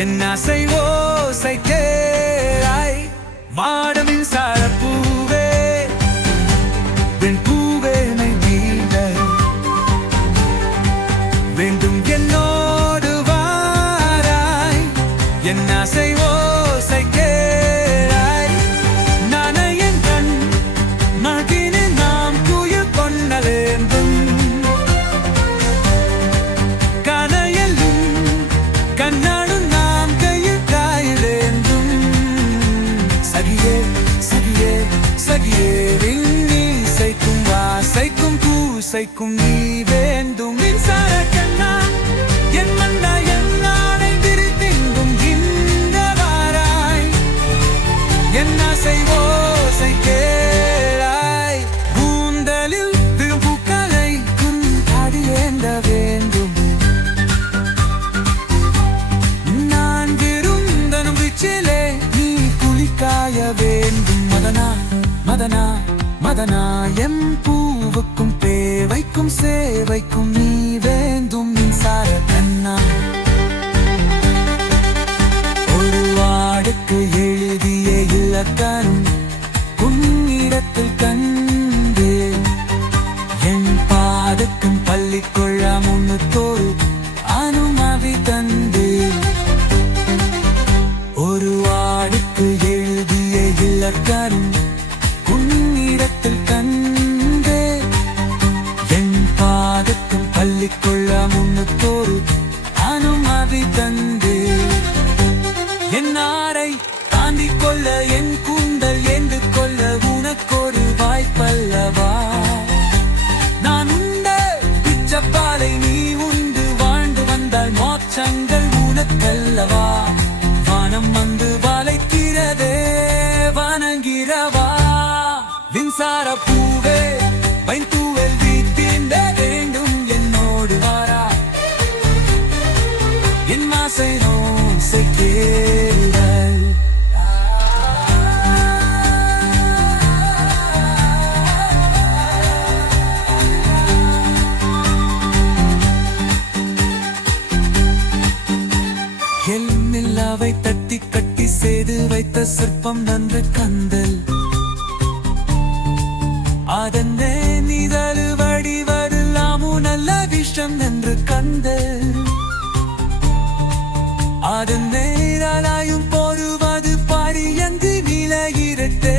என் ஆசை ஓசை கேளாய் மாடமின் சாரப்பூவே வெண் பூவேனை நீட வேண்டும் என்னோடு வாராய் என் ஆசை ஓசை கேளாய் நாணயன் கண் மகிழ் நாம் குயில் கொன்னலேந்தும் கனையலும் கண்ணாடும் நாம் கையில் காயிலேந்தும் சகியே சகியே சகியே விண்ணீசைக்கும் வாசைக்கும் பூசைக்கும் நீ வேண்டும் மின்சார கண்ணா என் மண்டா என் நாளை விரித்திங்கும் இந்த வாராய் என் ஆசை ஓசை கேளாய் கூந்தலில் பூக்களை குந்தாடி ஏந்த வேண்டும் நான் விருந்தனும் வீச்சிலே நீ குளிக்காய வேண்டும் மதனா மதனா மதனா எம் பூவுக்கும் பேவைக்கும் சேவைக்கும் நீ வேண்டும் மின்சார கண்ணா ஒரு வாடுக்கு எழுதிய இலக்கணம் உன்னிடத்தில் கண்டு என் பாதுக்கும் பள்ளிக்கொள்ள முன்னத்தோடு அனுமதி தந்து ஒரு வாடுக்கு எழுதிய இலக்கணம் உன்னிடத்தில் கண்டு என் பாதுக்கும் பள்ளிக்கொள்ள முன்னத்தோடு அனுமதி தந்து என் ஆரை தாண்டிக் கொள்ள என் கூந்தல் ஏந்து கொள்ள உனக்கொரு வாய்ப்பல்லவா நான் உண்ட பிச்சப்பாலை நீ உண்டு வாழ்ந்து வந்தால் மோட்சங்கள் உனக்கல்லவா வானம் வந்து வளைக்கிறதே வணங்கிறவா மின்சார பூவே பைந்தூவல் வீட்டிந்த வேண்டும் என்னோடு வாரா என் ஆசை ஓசை கேளாய் எல்மில்லாவை தட்டி கட்டி செய்து வைத்த சிற்பம் நன்று கந்தல் அதன்னே நிதழு வடிவருளாமு நல்ல விஷம் என்று கந்தல் அதன்னே அலாயும் போடுவது பரியங்கு நிலையிரட்டே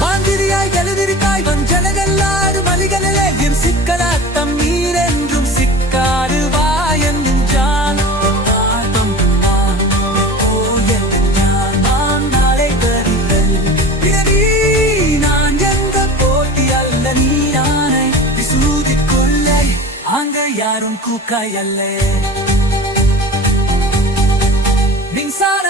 மாந்திரியாய் எழுதிருக்காய் வஞ்சலகல்லாறு மலிகளிலே என் சிக்கலாட்டம் நீரென்றும் சிக்காடு வாயென்றும் ஜான் யாரும் கூக்காயல்லே மின்சார